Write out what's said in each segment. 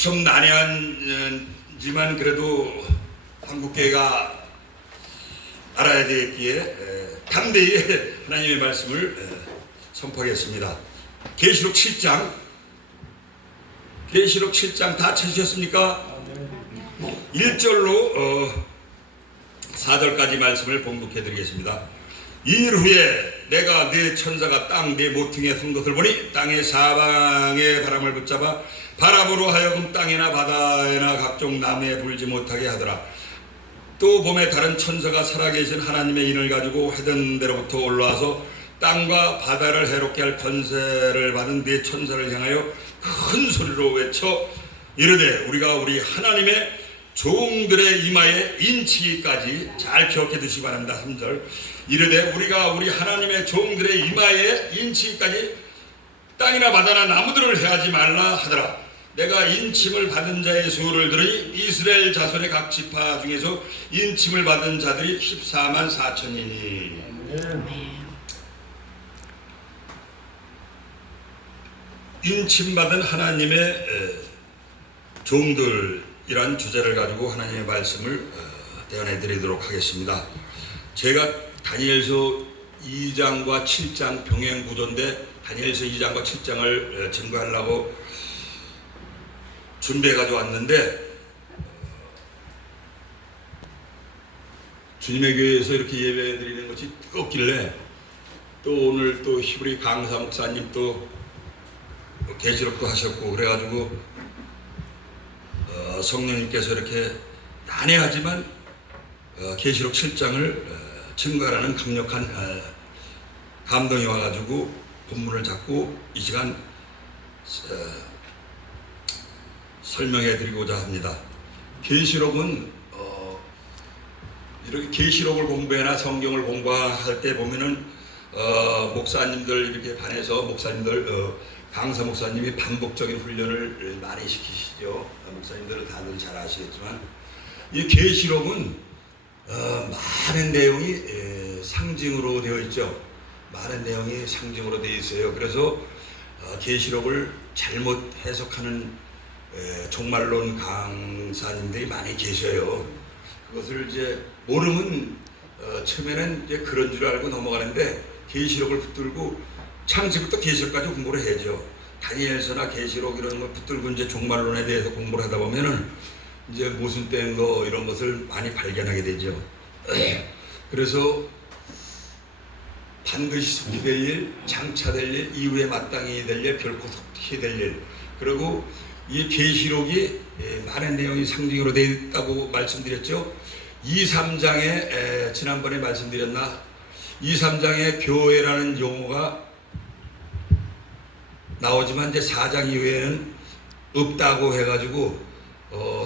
좀 난해한지만 그래도 한국교회가 알아야 되기에 담대히 하나님의 말씀을 선포하겠습니다. 계시록 7장 다 찾으셨습니까? 1절로 4절까지 말씀을 봉독해 드리겠습니다. 이일 후에 내가 네 천사가 땅 네 모퉁이에 선 것을 보니 땅의 사방에 바람을 붙잡아 바람으로 하여금 땅이나 바다에나 각종 나무에 불지 못하게 하더라. 또 봄에 다른 천사가 살아계신 하나님의 인을 가지고 하던 데로부터 올라와서 땅과 바다를 해롭게 할 권세를 받은 네 천사를 향하여 큰 소리로 외쳐 이르되 우리가 우리 하나님의 종들의 이마에 인치기까지 잘 기억해 두시기 바랍니다. 3절 이르되 우리가 우리 하나님의 종들의 이마에 인치기까지 땅이나 바다나 나무들을 해하지 말라 하더라. 내가 인침을 받은 자의 수를 들으니 이스라엘 자손의 각 지파 중에서 인침을 받은 자들이 14만 4천이니 인침받은 하나님의 종들이란 주제를 가지고 하나님의 말씀을 대언해 드리도록 하겠습니다. 제가 다니엘서 2장과 7장 병행 구조인데 다니엘서 2장과 7장을 증거하려고 준비해 가지고 왔는데 주님의 교회에서 이렇게 예배 드리는 것이 뜨겁길래 또 오늘 또 히브리 강사 목사님 또 계시록도 하셨고 그래가지고 성령님께서 이렇게 난해하지만 계시록 7장을 증거하라는 강력한 감동이 와가지고 본문을 잡고 이 시간 설명해 드리고자 합니다. 계시록은 이렇게 계시록을 공부해나 성경을 공부할 때 보면은 목사님들 이렇게 반해서 목사님들 강사 목사님이 반복적인 훈련을 많이 시키시죠. 목사님들은 다들 잘 아시겠지만 이 계시록은 많은 내용이 상징으로 되어 있죠. 많은 내용이 상징으로 되어 있어요. 그래서 계시록을 잘못 해석하는 종말론 강사님들이 많이 계셔요. 그것을 이제 모르면 처음에는 이제 그런 줄 알고 넘어가는데 계시록을 붙들고 창세부터 계시록까지 공부를 해야죠. 다니엘서나 계시록 이런 걸 붙들고 이제 종말론에 대해서 공부를 하다 보면은 이제 모순된 거 이런 것을 많이 발견하게 되죠. 그래서 반드시 속히 될 일, 장차될 일, 이후에 마땅히 될 일, 결코 속히 될 일. 그리고 이 계시록이 많은 내용이 상징으로 되어 있다고 말씀드렸죠. 2, 3장에 지난번에 말씀드렸나? 2, 3장에 교회라는 용어가 나오지만 이제 4장 이후에는 없다고 해가지고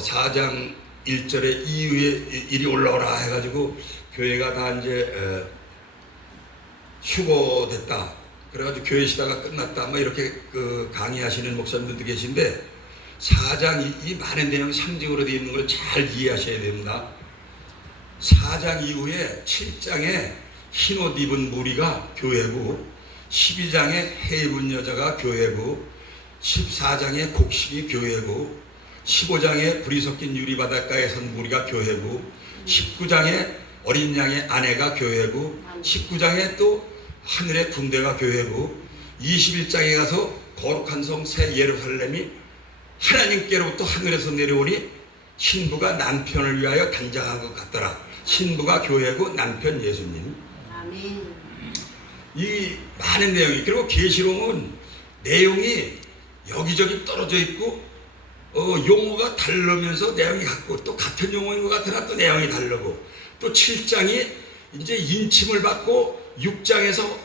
4장 1절에 이후에 일이 올라오라 해가지고 교회가 다 이제 휴거됐다. 그래가지고 교회 시대가 끝났다. 뭐 이렇게 강의하시는 목사님들도 계신데 4장 이 많은 내용이 상징으로 되어 있는 걸 잘 이해하셔야 됩니다. 4장 이후에 7장에 흰옷 입은 무리가 교회고 12장에 해 입은 여자가 교회고 14장에 곡식이 교회고 15장에 불이 섞인 유리 바닷가에 선 무리가 교회고 19장에 어린 양의 아내가 교회고 19장에 또 하늘의 군대가 교회고 21장에 가서 거룩한 성 새 예루살렘이 하나님께로부터 하늘에서 내려오니 신부가 남편을 위하여 단장한 것 같더라. 신부가 교회고 남편 예수님. 아멘. 이 많은 내용이 그리고 계시록은 내용이 여기저기 떨어져 있고 용어가 다르면서 내용이 같고 또 같은 용어인 것 같으나 또 내용이 다르고 또 7장이 이제 인침을 받고 6장에서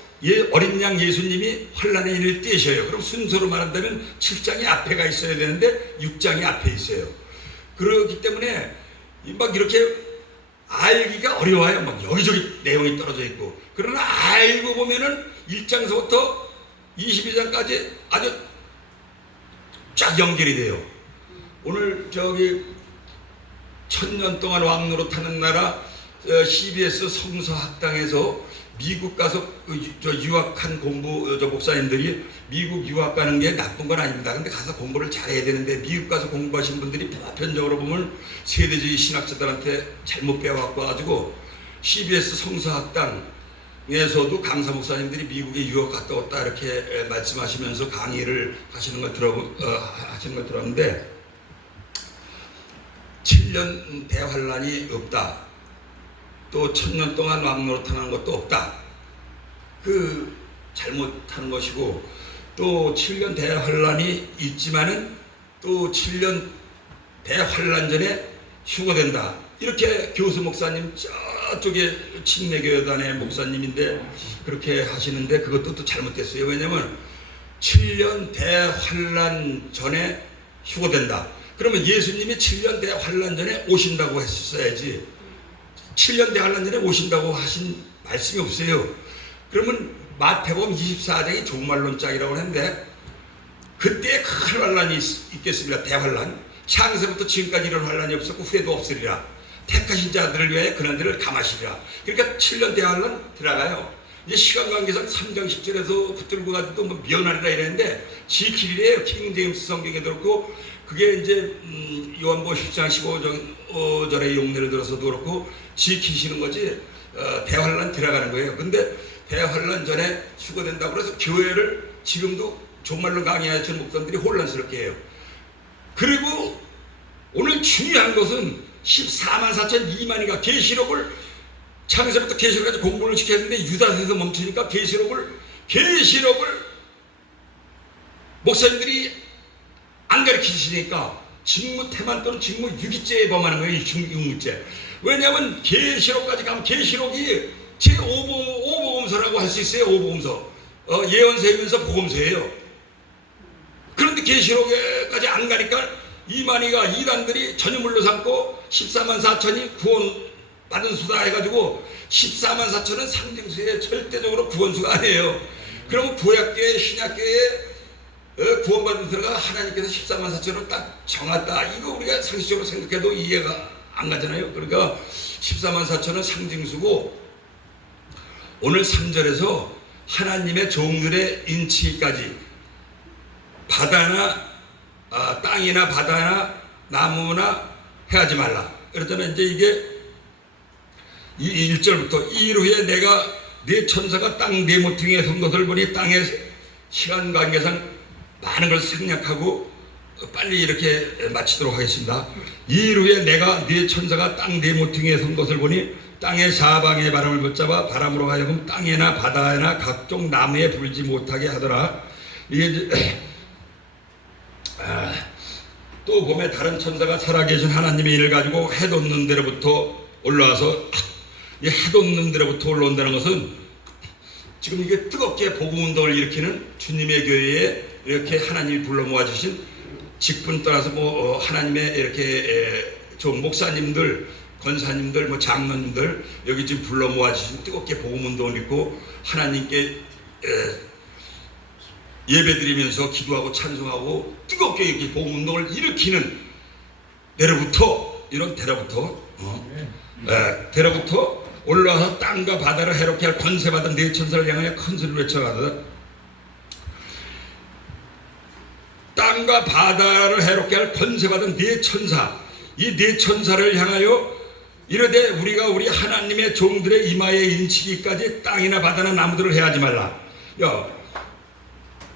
어린 양 예수님이 환란의 인을 떼셔요. 그럼 순서로 말한다면 7장이 앞에가 있어야 되는데 6장이 앞에 있어요. 그렇기 때문에 막 이렇게 알기가 어려워요. 막 여기저기 내용이 떨어져 있고. 그러나 알고 보면은 1장서부터 22장까지 아주 쫙 연결이 돼요. 오늘 저기 1000년 동안 왕노릇하는 나라 CBS 성서학당에서 미국 가서 유학한 목사님들이 미국 유학 가는 게 나쁜 건 아닙니다. 근데 가서 공부를 잘해야 되는데 미국 가서 공부하신 분들이 보편적으로 보면 세대주의 신학자들한테 잘못 배워갖고 가지고 CBS 성서학당에서도 강사 목사님들이 미국에 유학 갔다 왔다 이렇게 말씀하시면서 강의를 하시는 걸 들었는데 7년 대환란이 없다. 또 1000년 동안 왕노릇하는 것도 없다. 그 잘못하는 것이고 또 7년 대환란이 있지만은 또 7년 대환란 전에 휴거된다. 이렇게 교수 목사님 저쪽에 침례교단의 목사님인데 그렇게 하시는데 그것도 또 잘못됐어요. 왜냐면 7년 대환란 전에 휴거된다. 그러면 예수님이 7년 대환란 전에 오신다고 했었어야지 7년 대환란 전에 오신다고 하신 말씀이 없어요. 그러면 마태복음 24장이 종말론장이라고 하는데 그때 큰 환란이 있겠습니다. 대환란. 창세부터 지금까지 이런 환란이 없었고 후에도 없으리라. 택하신 자들을 위하여 그날들을 감하시리라. 그러니까 7년 대환란 들어가요. 이제 시간 관계상 3장 10절에서 붙들고 가도 뭐 면하리라 이랬는데 지키리래요. 킹제임스 성경에 들었고 그게 이제 요한복음 10장 15절의 용례를 들어서도 그렇고 지키시는 거지 대환란 들어가는 거예요. 근데 대환란 전에 휴거된다고 그래서 교회를 지금도 종말론 강의하시는 목사님들이 혼란스럽게 해요. 그리고 오늘 중요한 것은 14만 4천 2만이가 계시록을 창세부터 계시록까지 공부를 시켰는데 유다서에서 멈추니까 계시록을 목사님들이 안 가르치시니까 직무태만 또는 직무유기죄에 범하는 거예요. 직무유기죄. 왜냐하면 계시록까지 가면 계시록이 제5복음서라고 할 수 있어요. 5복음서. 예언서이면서 복음서예요. 그런데 계시록까지 안 가니까 이만희가 이단들이 전유물로 삼고 14만 4천이 구원받은 수다 해가지고 14만 4천은 상징수에 절대적으로 구원수가 아니에요. 그러면 구약계에 신약계에 구원받은 수가 하나님께서 14만 4천을 딱 정했다. 이거 우리가 상식적으로 생각해도 이해가 안 가잖아요. 그러니까 14만 4천은 상징수고 오늘 3절에서 하나님의 종들의 인치기까지 바다나 땅이나 바다나 나무나 해하지 말라. 그랬더니 이제 이게 1절부터 이 일 후에 내가 네 천사가 땅 네 모퉁이에 선 것을 보니 땅의 시간 관계상 많은 걸 생략하고 빨리 이렇게 마치도록 하겠습니다. 이 일 후에 내가 네 천사가 땅 네 모퉁이에 선 것을 보니 땅의 사방의 바람을 붙잡아 바람으로 하여금 땅에나 바다에나 각종 나무에 불지 못하게 하더라. 이게 또 봄에 다른 천사가 살아계신 하나님의 일을 가지고 해 돋는 데로부터 올라와서 이 해 돋는 데로부터 올라온다는 것은 지금 이게 뜨겁게 복음운동을 일으키는 주님의 교회에 이렇게 하나님이 불러 모아주신 직분 따라서 하나님의 이렇게 좀 목사님들, 권사님들, 장로님들 여기 지금 불러 모아주신 뜨겁게 복음운동을 일으키고 하나님께 예배드리면서 기도하고 찬송하고 뜨겁게 이렇게 복음운동을 일으키는 데로부터 이런 데로부터 데로부터 올라와서 땅과 바다를 해롭게 할 권세받은 네 천사를 향하여 큰 소리로 외쳐가다. 땅과 바다를 해롭게 할 권세받은 네 천사, 이 네 천사를 향하여 이르되 우리가 우리 하나님의 종들의 이마에 인치기까지 땅이나 바다나 나무들을 해하지 말라.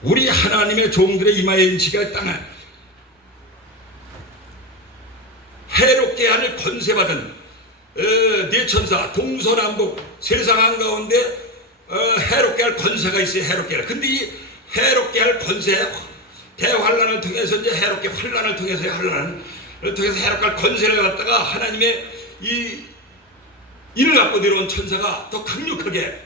우리 하나님의 종들의 이마에 인치기까지 땅을 해롭게 하는 권세받은 네 천사 동서남북 세상 한가운데 해롭게 할 권세가 있어요. 해롭게 할. 근데 이 해롭게 할 권세 대환란을 통해서 이제 해롭게 환란을 통해서 환란을 통해서 해롭게 할 권세를 갖다가 하나님의 이 일을 갖고 내려온 천사가 더 강력하게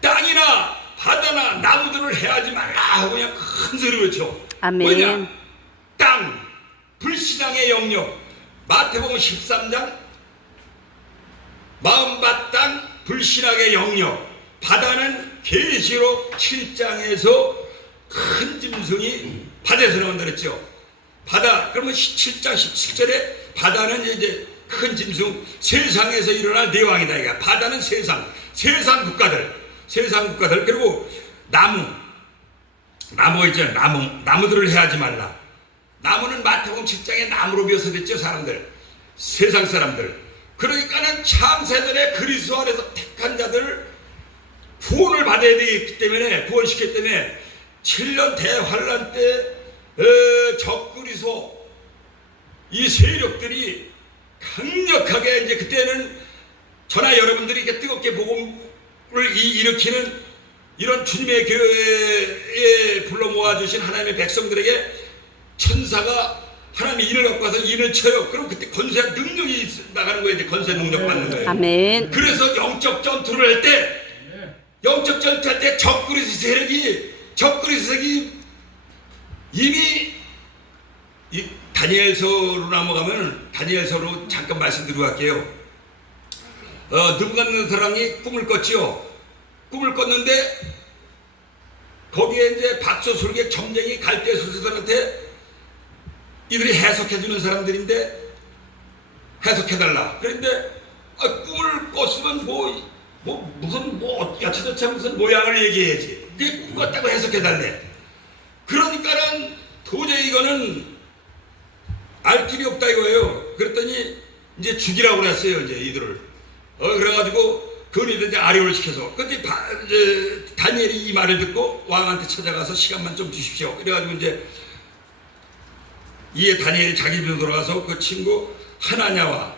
땅이나 바다나 나무들을 해하지 말라 하고 그냥 큰 소리로 외쳐. 아멘. 왜냐? 땅 불신앙의 영역 마태복음 13장 마음밭 땅 불신앙의 영역 바다는 계시록 7장에서 큰 짐승이 바다에서 나온다 그랬죠. 바다 그러면 7장 17절에 바다는 이제 큰 짐승 세상에서 일어날 내왕이다. 이거 바다는 세상 세상 국가들 그리고 나무가 있잖아요. 나무들을 해하지 말라. 나무는 마태복음 7장에 나무로 묘사됐죠. 세상 사람들. 그러니까는 창세전에 그리스도 안에서 택한 자들을 구원을 받아야 되기 때문에, 구원시켰기 때문에 7년 대환란 때 적그리스도 이 세력들이 강력하게 이제 그때는 저나 여러분들이 이렇게 뜨겁게 복음을 일으키는 이런 주님의 교회에 불러 모아주신 하나님의 백성들에게 천사가 하나님이 인을 갖고 와서 인을 쳐요. 그럼 그때 권세 능력이 나가는 거예요. 이제 권세 능력 받는 거예요. 아멘. 그래서 영적 전투를 할 때, 적그리스도 세력이 이미 이 다니엘서로 넘어가면 다니엘서로 잠깐 말씀드리고 갈게요. 느부갓네살이 꿈을 꿨지요. 꿈을 꿨는데 거기에 이제 박소술객 점쟁이 갈대술사들한테 이들이 해석해주는 사람들인데 해석해달라. 그런데 꿈을 꿨으면 무슨 야채저채 무슨 모양을 얘기해야지. 그게 꿈 꿨다고 해석해달래. 그러니까는 도저히 이거는 알 길이 없다 이거예요. 그랬더니 이제 죽이라고 그랬어요. 이제 이들을. 그래가지고 그들이 이제 아뢰를 시켜서. 근데 다니엘이 이 말을 듣고 왕한테 찾아가서 시간만 좀 주십시오. 그래가지고 이제 이에 다니엘이 자기 집으로 돌아가서 그 친구 하나냐가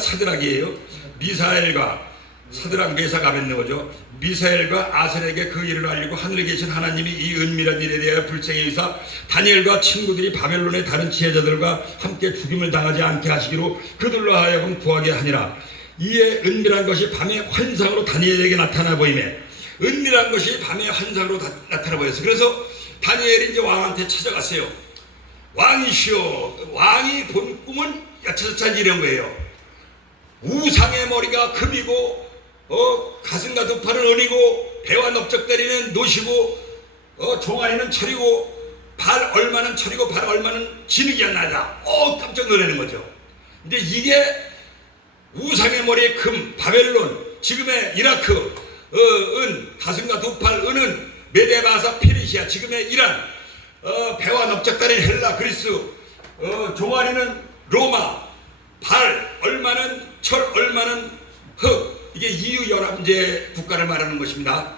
사드락이에요. 미사엘과 사드락 메삭 아벳네고죠. 미사엘과 아셀에게 그 일을 알리고 하늘에 계신 하나님이 이 은밀한 일에 대하여 불쌍히 여기사 다니엘과 친구들이 바벨론의 다른 지혜자들과 함께 죽임을 당하지 않게 하시기로 그들로 하여금 구하게 하니라. 이에 은밀한 것이 밤의 환상으로 다니엘에게 나타나 보이매, 은밀한 것이 밤의 환상으로 나타나 보였어요. 그래서 다니엘이 이제 왕한테 찾아갔어요. 왕이시여, 왕이 본 꿈은 야차자찬 이런 거예요. 우상의 머리가 금이고 가슴과 두 팔은 은이고 배와 넓적다리는 노시고 종아리는 철이고 발 얼마는 철이고 발 얼마는 진흙이야 나다. 깜짝 놀라는 거죠. 근데 이게 우상의 머리의 금, 바벨론, 지금의 이라크, 은, 가슴과 두 팔 은은 메데바사 페르시아, 지금의 이란, 배와 넓적다리는 헬라, 그리스, 종아리는 로마, 발 얼마는 철 얼마는 흙. 이게 EU 연합제 국가를 말하는 것입니다.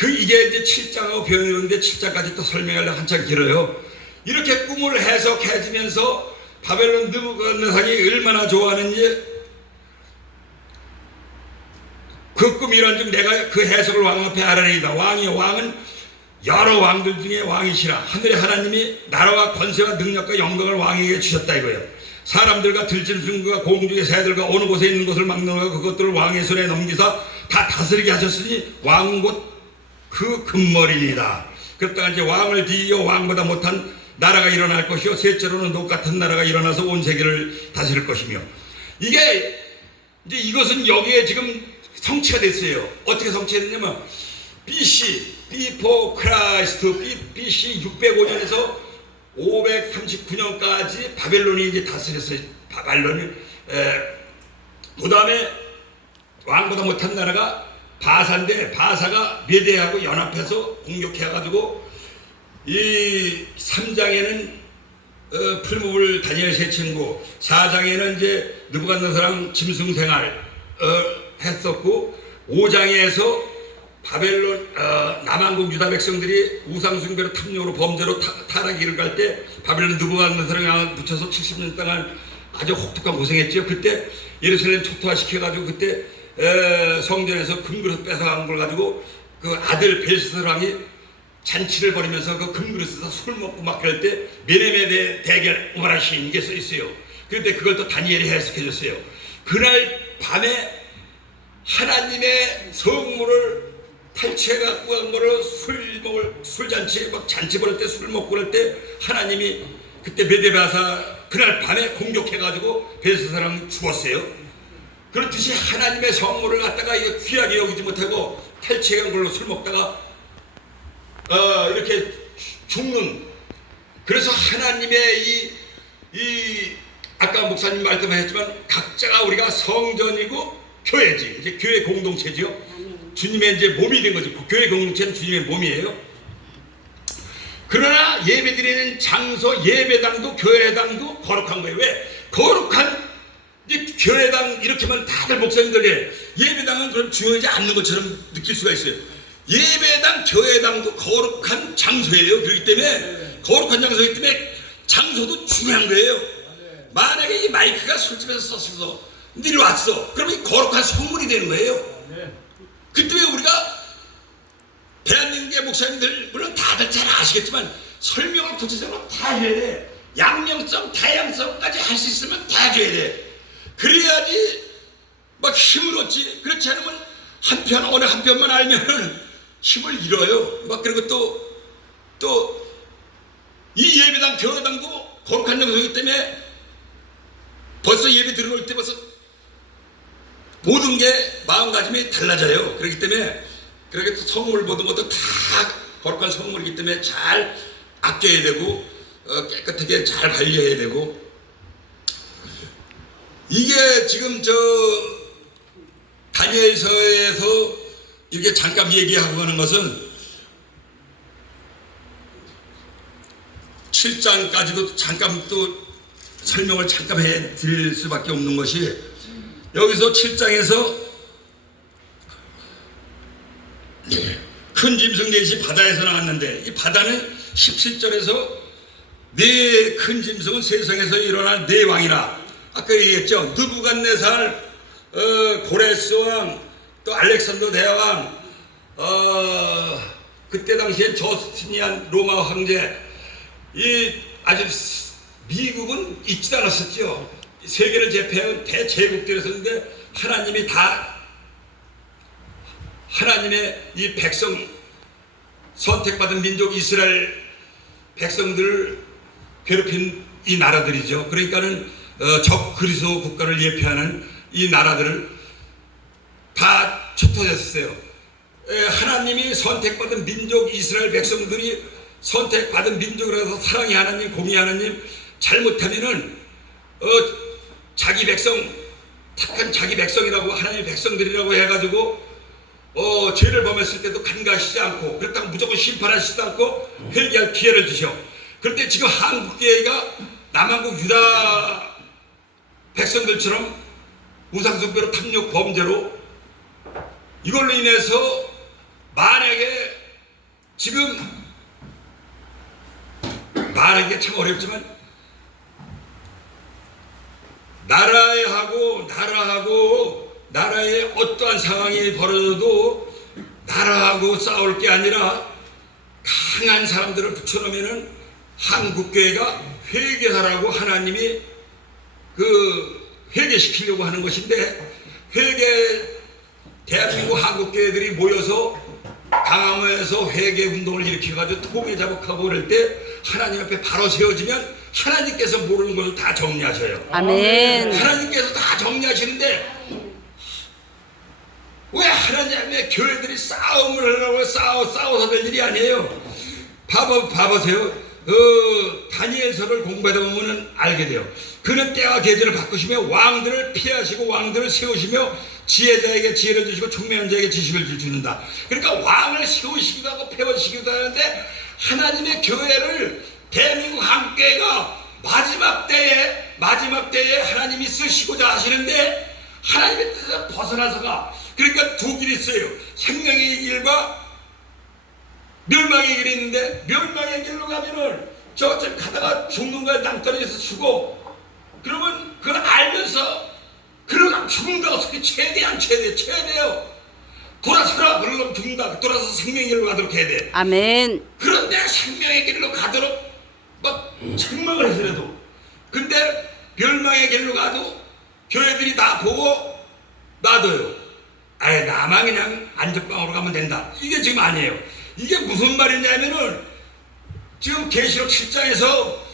이게 이제 7장하고 배우는데 7장까지 또 설명하려면 한참 길어요. 이렇게 꿈을 해석해주면서 바벨론 느부갓네살이 얼마나 좋아하는지, 그 꿈이란 즉 내가 그 해석을 왕 앞에 알아내이다. 왕은 여러 왕들 중에 왕이시라. 하늘의 하나님이 나라와 권세와 능력과 영광을 왕에게 주셨다 이거예요. 사람들과 들짐승과 공중의 새들과 어느 곳에 있는 것을 막는 것 그것들을 왕의 손에 넘기사 다 다스리게 하셨으니 왕은 곧 그 금머리이다. 그랬다가 이제 왕을 뒤이어 왕보다 못한 나라가 일어날 것이요 셋째로는 녹 같은 나라가 일어나서 온 세계를 다스릴 것이며, 이게 이제 이것은 여기에 지금 성취가 됐어요. 어떻게 성취됐냐면 BC, Before Christ, BC 605년에서 539년까지 바벨론이 이제 다스렸어요. 그 다음에 왕보다 못한 나라가 바사인데, 바사가 메대하고 연합해서 공격해가지고 이 3장에는 풀무불 다니엘 세 친구, 4장에는 이제 느부갓네살랑 짐승 생활 했었고, 5장에서 바벨론 남한국 유다 백성들이 우상숭배로 탐욕으로 범죄로 타락기를 갈 때 바벨론 느부갓네살을 붙여서 70년 동안 아주 혹독한 고생했죠. 그때 예루살렘 초토화시켜가지고 그때 성전에서 금그릇 뺏어간 걸 가지고 그 아들 벨스라왕이 잔치를 벌이면서 그 금그릇에서 술 먹고 막 그럴 때 메네메데 대결 오라신 이게 써 있어요. 그런데 그걸 또 다니엘이 해석해줬어요. 그날 밤에 하나님의 성물을 탈취해갖고 간 거를 술잔치, 막 잔치 벌일 때 술 먹고 그럴 때 하나님이 그때 메데바사 그날 밤에 공격해가지고 벨스사랑 죽었어요. 그렇듯이 하나님의 성물을 갖다가 귀하게 여기지 못하고 탈취해간 걸로 술 먹다가 이렇게 죽는. 그래서 하나님의 이 아까 목사님 말씀하셨지만 각자가 우리가 성전이고 교회지. 이제 교회 공동체지요. 주님의 이제 몸이 된 거지. 교회 공동체는 주님의 몸이에요. 그러나 예배드리는 장소, 예배당도 교회당도 거룩한 거예요. 왜? 거룩한 이제 교회당 이렇게만 다들 목사님들이 예배당은 그럼 중요하지 않는 것처럼 느낄 수가 있어요. 예배당, 교회당도 거룩한 장소예요. 그렇기 때문에 거룩한 장소이기 때문에 장소도 중요한 거예요. 만약에 이 마이크가 술집에서 썼어, 니리 왔어, 그러면 거룩한 선물이 되는 거예요. 그 때문에 우리가 대한민국의 목사님들 물론 다들 잘 아시겠지만 설명을 구체적으로 다 해야 돼. 양명성, 다양성까지 할 수 있으면 다 줘야 돼. 그래야지 막 힘을 얻지. 그렇지 않으면 어느 한 편만 알면 힘을 잃어요. 막 그리고 또 이 예배당, 교회당도 거룩한 장소이기 때문에 벌써 예배 들어올 때 벌써 모든 게 마음가짐이 달라져요. 그렇기 때문에 그렇게 또 선물 모든 것도 다 거룩한 선물이기 때문에 잘 아껴야 되고 깨끗하게 잘 관리해야 되고, 이게 지금 저 다니엘서에서 이렇게 잠깐 얘기하고 가는 것은 7장까지도 잠깐 또 설명을 잠깐 해 드릴 수밖에 없는 것이, 여기서 7장에서 큰 짐승 넷이 바다에서 나왔는데, 이 바다는 17절에서 네 큰 짐승은 세상에서 일어난 네 왕이라. 아까 얘기했죠. 느부갓네살, 고레스 왕, 또 알렉산더 대왕, 그때 당시에 저스티니안 로마 황제, 이 아주 미국은 있지도 않았었죠. 세계를 제패한 대제국들이었는데 하나님이 다 하나님의 이 백성, 선택받은 민족 이스라엘 백성들을 괴롭힌 이 나라들이죠. 그러니까는 적 그리스도 국가를 예표하는 이 나라들을 다 흩어졌어요. 하나님이 선택받은 민족 이스라엘 백성들이 선택받은 민족이라서 사랑의 하나님, 공의 하나님, 잘못하면은 자기 백성, 택한 자기 백성이라고, 하나님의 백성들이라고 해가지고 죄를 범했을 때도 간과하시지 않고, 그렇다고 무조건 심판하시지 않고 회개할 기회를 주셔. 그런데 지금 한국교회가 남한국 유다 백성들처럼 우상숭배로, 탐욕, 범죄로, 이걸로 인해서 만약에 지금 말하기가 참 어렵지만 나라에 어떠한 상황이 벌어져도 나라하고 싸울 게 아니라 강한 사람들을 붙여놓으면은 한국교회가 회개하라고 하나님이 회개시키려고 하는 것인데, 대한민국 한국교회들이 모여서 강화문에서 회개운동을 일으켜가지고 통회 자복하고 그럴 때 하나님 앞에 바로 세워지면 하나님께서 모르는 것을 다 정리하셔요. 아멘. 하나님께서 다 정리하시는데 왜 하나님의 교회들이 싸움을 하려고 싸워서 될 일이 아니에요. 봐보세요. 다니엘서를 공부하다 보면 알게 돼요. 그는 때와 계절을 바꾸시며 왕들을 피하시고 왕들을 세우시며 지혜자에게 지혜를 주시고 총명한 자에게 지식을 주는다. 그러니까 왕을 세우시기도 하고 폐허시키기도 하는데, 하나님의 교회를, 대한민국 한국교회가 마지막 때에 하나님이 쓰시고자 하시는데 하나님의 뜻에서 벗어나서가, 그러니까 두 길이 있어요. 생명의 길과 멸망의 길이 있는데, 멸망의 길로 가면은 저쪽 가다가 죽는 거야. 낭떠러지에서 죽어. 그러면 그걸 알면서 그러다 죽는다고 소리 최대한 최대요. 돌아서라. 그러면 죽는다. 돌아서 생명의 길로 가도록 해야 돼. 아멘. 그런데 생명의 길로 가도록 막 책망을 해서라도, 근데 멸망의 길로 가도 교회들이 다 보고 놔둬요. 아예 나만 그냥 안전방으로 가면 된다. 이게 지금 아니에요. 이게 무슨 말이냐면은 지금 계시록 7장에서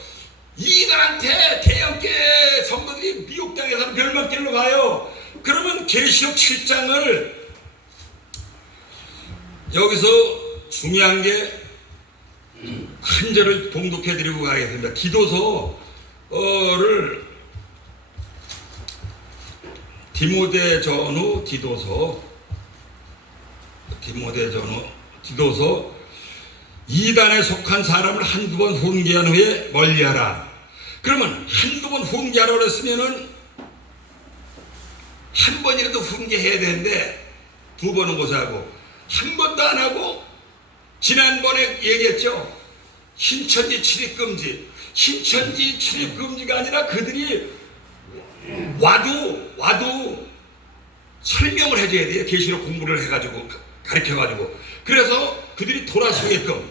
이들한테 대형교회 성도들이 미혹당해서 멸망길로 가요. 그러면 계시록 7장을 여기서 중요한 게 한 절을 봉독해 드리고 가겠습니다. 디모데 디도서 이단에 속한 사람을 한두 번 훈계한 후에 멀리하라. 그러면 한두 번 훈계하라고 그랬으면은 한 번이라도 훈계해야 되는데 두 번은 고사하고 한 번도 안 하고, 지난번에 얘기했죠. 신천지 출입금지. 신천지 출입금지가 아니라 그들이 와도 설명을 해줘야 돼요. 계시록 공부를 해가지고 가르쳐가지고. 그래서 그들이 돌아서게끔.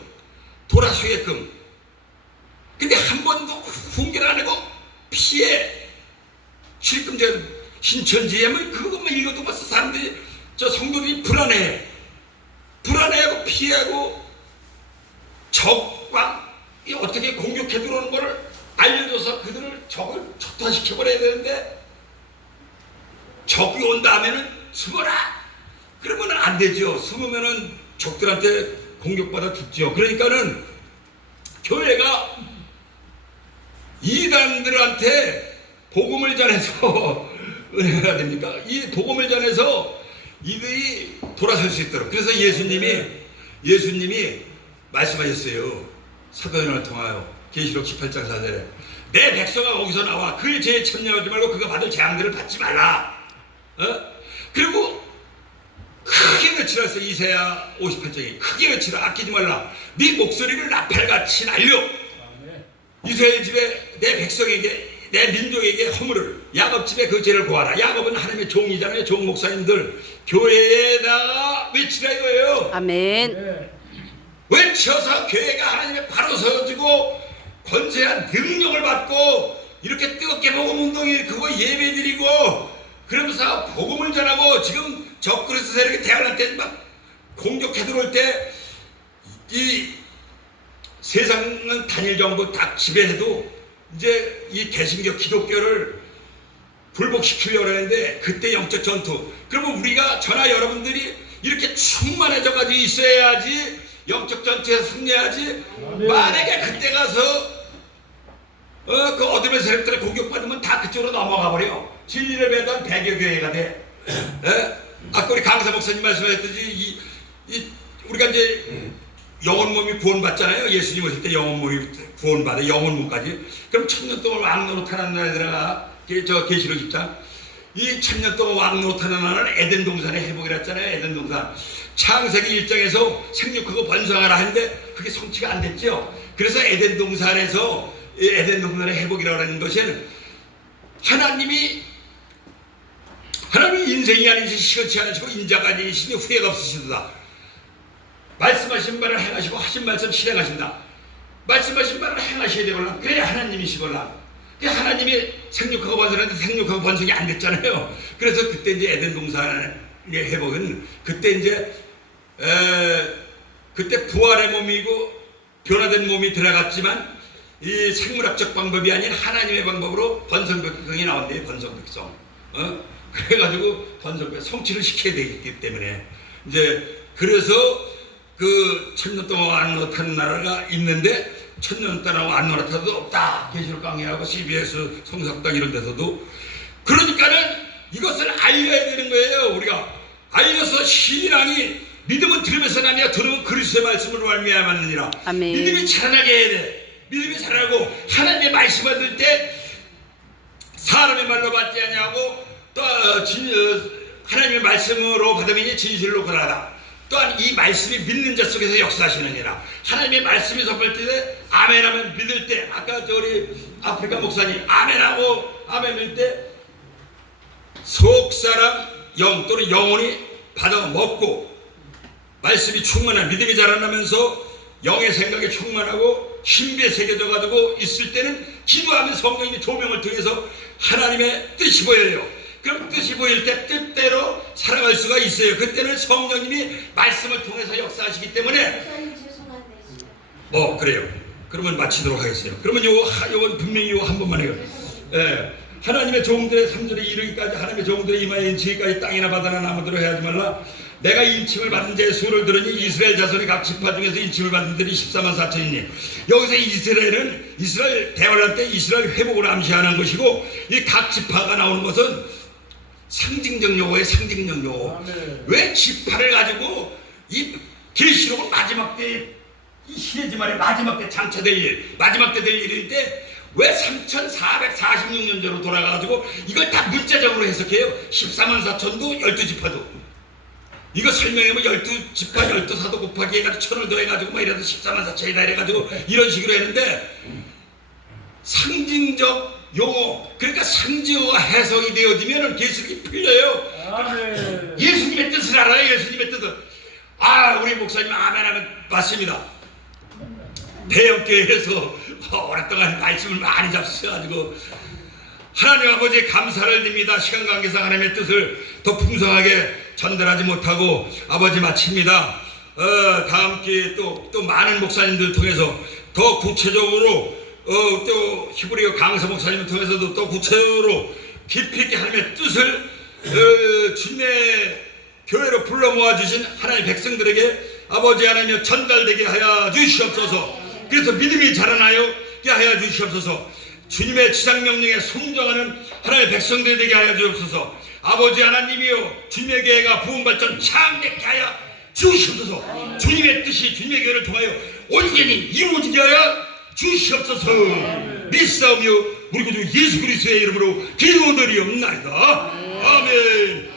근데 한 번도 훈계를 안 하고 피해. 출입금지 신천지에 뭐 그것만 읽어도 벌써 사람들이, 저 성도들이 불안해하고 피하고 적과 어떻게 공격해 들어오는 거를 알려줘서 그들을 적을 초토화시켜버려야 되는데, 적이 온다 하면은 숨어라. 그러면 안 되죠. 숨으면은 적들한테 공격받아 죽죠. 그러니까는 교회가 이단들한테 복음을 전해서 은혜가 됩니까? 이 복음을 전해서 이들이 돌아설 수 있도록. 그래서 예수님이 말씀하셨어요. 사도행전을 통하여 계시록 18장 4절에 내 백성아 거기서 나와 그의 죄에 참여하지 말고 그가 받을 재앙들을 받지 말라. 그리고 크게 외치라 했어요. 이사야 58장에 크게 외치라. 아끼지 말라. 네 목소리를 나팔같이 날려. 이스라엘 집에 내 백성에게, 내 민족에게 허물을, 야곱 집에 그 죄를 고하라. 야곱은 하나님의 종이잖아요. 종 목사님들 교회에다가 외치라 이거예요. 아멘. 외쳐서 교회가 하나님의 바로 서지고 권세한 능력을 받고 이렇게 뜨겁게 복음 운동이 그거 예배드리고 그러면서 복음을 전하고, 지금 적그리스 세력이 대항할 때 막 공격해 들어올 때 이 세상은 단일 정부 다 지배해도 이제 이 개신교 기독교를 불복시키려고 하는데, 그때 영적 전투. 그러면 우리가 저나 여러분들이 이렇게 충만해져 가지고 있어야지 영적 전투에서 승리하지. 만약에 그때 가서 그 어둠의 세력들의 공격받으면 다 그쪽으로 넘어가 버려. 진리를 배던 배교교회가 돼. 아까 우리 강사 목사님 말씀하셨듯이 우리가 이제 영혼 몸이 구원받잖아요. 예수님 오실 때 영혼 몸이 구원받아, 영혼 몸까지. 그럼 1000년 동안 왕노릇하는 나라에 들어가. 저 계시록 10장. 이 1000년 동안 왕노릇하는 나라는 에덴 동산의 회복이라 했잖아요. 에덴 동산. 창세기 1장에서 생육하고 번성하라 하는데 그게 성취가 안 됐죠. 그래서 에덴 동산에서 에덴 동산의 회복이라고 하는 것은 하나님이 인생이 아니시 시간치 않으시고 인자가 아니시니 후회가 없으시도다. 말씀하신 바를 행하시고 하신 말씀 실행하신다. 말씀하신 바를 행하셔야 되걸라. 그래야 하나님이시걸라. 하나님이 생육하고 번성하는데 생육하고 번성이 안 됐잖아요. 그래서 그때 이제 에덴 동산의 회복은 그때 이제 그때 부활의 몸이고 변화된 몸이 들어갔지만 이 생물학적 방법이 아닌 하나님의 방법으로 번성백성이 나온대요. 번성백성. 그래가지고 번성백 성취를 시켜야 되기 때문에 이제 그래서 그 1000년 동안 안 노릇하는 나라가 있는데 1000년 동안 안 노릇하도 없다. 계시록 강의하고 CBS 성석당 이런 데서도. 그러니까는 이것을 알려야 되는 거예요. 우리가 알려서 신앙이 믿음은 들으면서 나며 들으면 그리스도의 말씀으로 말미암았느니라. 아멘. 믿음이 자라나게 해야 돼. 믿음이 자라고 하나님의 말씀을 들을 때 사람의 말로 받지 아니하고 또 하나님의 말씀으로 받으면 진실로 그러하다. 또한 이 말씀이 믿는 자 속에서 역사하시느니라. 하나님의 말씀이 접할 때 아멘하면 믿을 때, 아까 우리 아프리카 목사님 아멘하고 아멘 믿을 때 속사람 영 또는 영혼이 받아 먹고 말씀이 충만한 믿음이 자라나면서 영의 생각에 충만하고 신비에 새겨져 가지고 있을 때는 기도하면 성령님이 조명을 통해서 하나님의 뜻이 보여요. 그럼 뜻이 보일 때 뜻대로 살아갈 수가 있어요. 그때는 성령님이 말씀을 통해서 역사하시기 때문에. 그래요. 그러면 마치도록 하겠어요. 그러면 요건 분명히 요거 한 번만 해요. 하나님의 종들의 3절에 이르기까지 하나님의 종들의 이마에 인치기까지 땅이나 바다나 나무대로 해하지 말라. 내가 인침을 받은 자의 수를 들으니 이스라엘 자손의 각 지파 중에서 인침을 받은 들이 14만 4천이니 여기서 이스라엘은 이스라엘 대환란 때 이스라엘 회복을 암시하는 것이고 이 각 지파가 나오는 것은 상징적 용어에 상징적 용어. 아멘. 왜 지파를 가지고 이 계시록은 마지막 때 이 시대지 말에 마지막 때 장차될 일, 마지막 때 될 일인데 왜 3446년 전으로 돌아가가지고 이걸 다 문자적으로 해석해요? 14만 4천도 12지파도. 이거 설명하면 12지파 12사도 곱하기 해가지고 1000을 더해가지고 막 이래도 14만 4천이다 이래가지고 이런 식으로 했는데 상징적 용어, 그러니까 상징어가 해석이 되어지면 계시록이 풀려요. 아멘. 예수님의 뜻을 알아요. 예수님의 뜻을. 우리 목사님 아멘 하면 맞습니다. 대형교회에서 오랫동안 말씀을 많이 잡수셔가지고 하나님 아버지의 감사를 드립니다. 시간 관계상 하나님의 뜻을 더 풍성하게 전달하지 못하고 아버지 마칩니다. 다음 기회에 또 많은 목사님들 통해서 더 구체적으로 또 히브리어 강사 목사님을 통해서도 또 구체적으로 깊이 있게 하나님의 뜻을 주님의 교회로 불러 모아주신 하나님의 백성들에게 아버지 하나님여 전달되게 하여 주시옵소서. 그래서 믿음이 자라나게 하여 주시옵소서. 주님의 지상명령에 순종하는 하나님의 백성들이 되게 하여 주옵소서. 아버지 하나님이여 주님의 교회가 부흥발전 창대케 하여 주시옵소서. 주님의 뜻이 주님의 교회를 통하여 온전히 이루어지게 하여 주시옵소서. 믿사오며 우리 구주 예수 그리스도의 이름으로 기도드리옵나이다. 아멘.